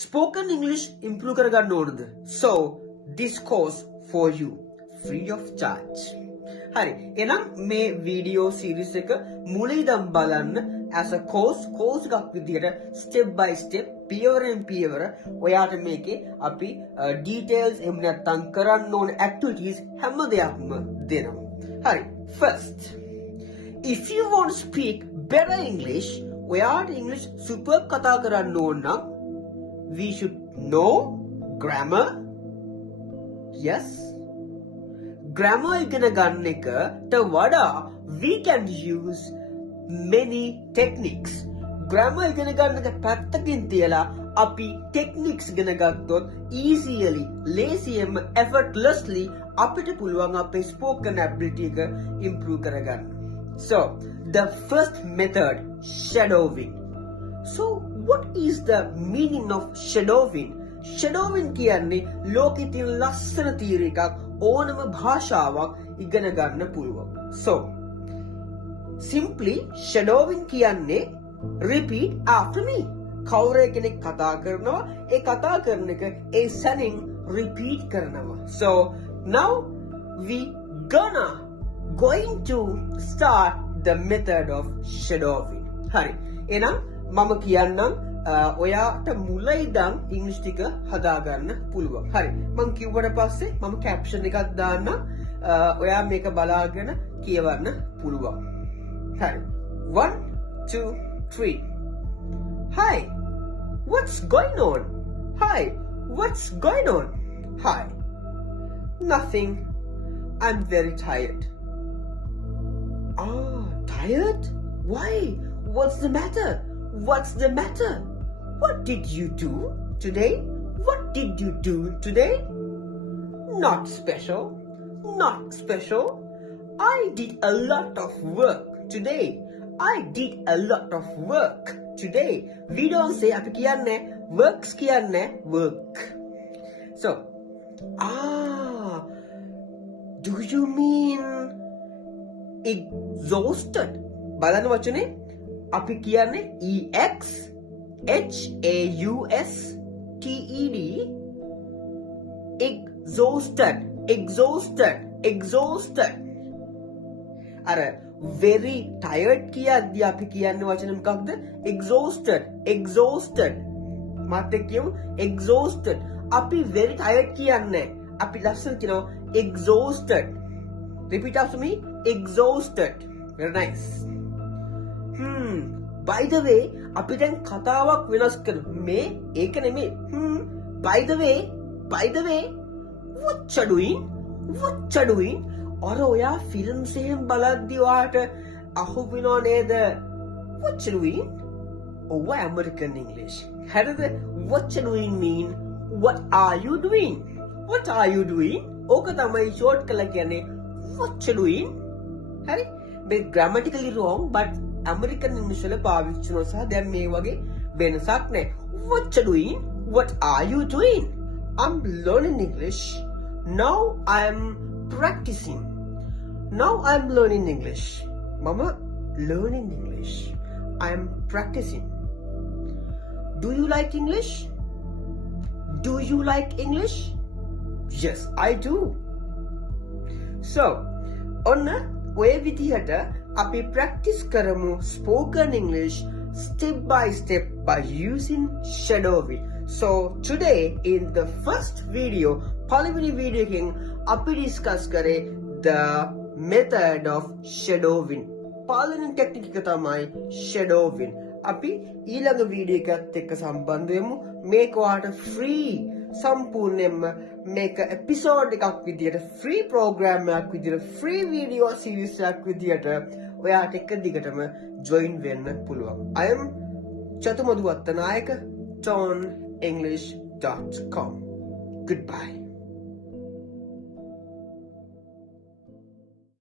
Spoken English improve කරගන්න ඕනද? So this course for you free of charge. හරි. එහෙනම් මේ වීඩියෝ සීරීස් එක මුලින් ඉඳන් බලන්න as a course එකක් විදිහට step by step පියවරෙන් පියවර ඔයාට මේකේ අපි details එහෙම නැත්නම් කරන්න ඕන activities හැම දෙයක්ම දෙනවා. හරි. First, if you want to speak better English, ඔයාට English super කතා කරන්න ඕන නම් we should know grammar. Yes. Grammar ඉගෙන ගන්න එකට වඩා we can use many techniques. Grammar ඉගෙන ගන්න එක පැත්තකින් තියලා අපි techniques ඉගෙන ගත්තොත් easily, lazyම, effortlessly අපිට පුළුවන් අපේ spoken ability එක improve කරගන්න. So, the first method, shadowing. So, what is the meaning of shadowing? Shadowing කියන්නේ ලෝකෙ තියෙන ලස්සන තීර එකක් ඕනම භාෂාවක් ඉගෙන ගන්න පුළුවන්. So, simply shadowing කියන්නේ repeat after me. කවුරු කෙනෙක් කතා කරනවා ඒ කතා කරන එක ඒ සැනින් repeat කරනවා. So, now we going to start the method of shadowing. හරි. එහෙනම් මම කියන්නම් ඔයාට මුල ඉඳන් ඉංග්‍රීසි ටික හදාගන්න පුළුවන්. හරි. මම කිව්වට පස්සේ මම caption එකක් දාන්නම්. ඔයා මේක බලාගෙන කියවන්න පුළුවන්. හරි. 1 2 3. Hi. What's going on? Hi. What's going on? Hi. Nothing. I'm very tired. Tired? Why? What's the matter? What's the matter? What did you do today? What did you do today? Not special. Not special. I did a lot of work today. I did a lot of work today. We don't say අපි කියන්නේ works කියන්නේ work. So, do you mean exhausted? බලන්න වචනේ අපි කියන්නේ exhausted. exhausted. අර very tired කියද්දී අපි කියන්නේ වචන මොකක්ද? exhausted. මාත් එක්ක කියමු exhausted. අපි very tired කියන්නේ අපි ලස්සන කියනවා exhausted. Repeat after me. Exhausted. Very nice. By the way, අපි දැන් කතාවක් වෙනස් කරමු. මේ ඒක නෙමෙයි. By the way, what you doing? අර ඔයා ෆිල්ම්ස් එහෙම බලද්දි ඔයාට අහු වෙනව නේද? What you doing? ඔව් American English. හරිද? What you doing mean what are you doing? What are you doing? ඕක තමයි short කරලා කියන්නේ what you doing? හරි? මේ grammatically wrong but American English වල පාවිච්චි කරනවා සහ දැන් මේ වගේ වෙනසක් නැහැ. What you doing? What are you doing? I'm learning English. Now I'm practicing. Now I'm learning English. Mama, learning English. I'm practicing. Do you like English? Do you like English? Yes, I do. So, ඔන්න ඔය විදිහට අපි practice කරමු spoken English step by step by using shadowing. So today in the first video, පළවෙනි වීඩියෝ එකෙන් අපි discuss කරේ the method of shadowing. පළවෙනි ටෙක්නික් එක තමයි shadowing. අපි ඊළඟ වීඩියෝ එකත් එක්ක සම්බන්ධ වෙමු. මේක ඔයාලට free සම්පූර්ණයෙන්ම මේක එපිසෝඩ් එකක් විදියට free program එකක් විදියට free video series එකක් විදියට ඔයාට එක දිගටම join වෙන්න පුළුවන්. I am චතුමදු වත්තනායක tonenglish.com. Goodbye.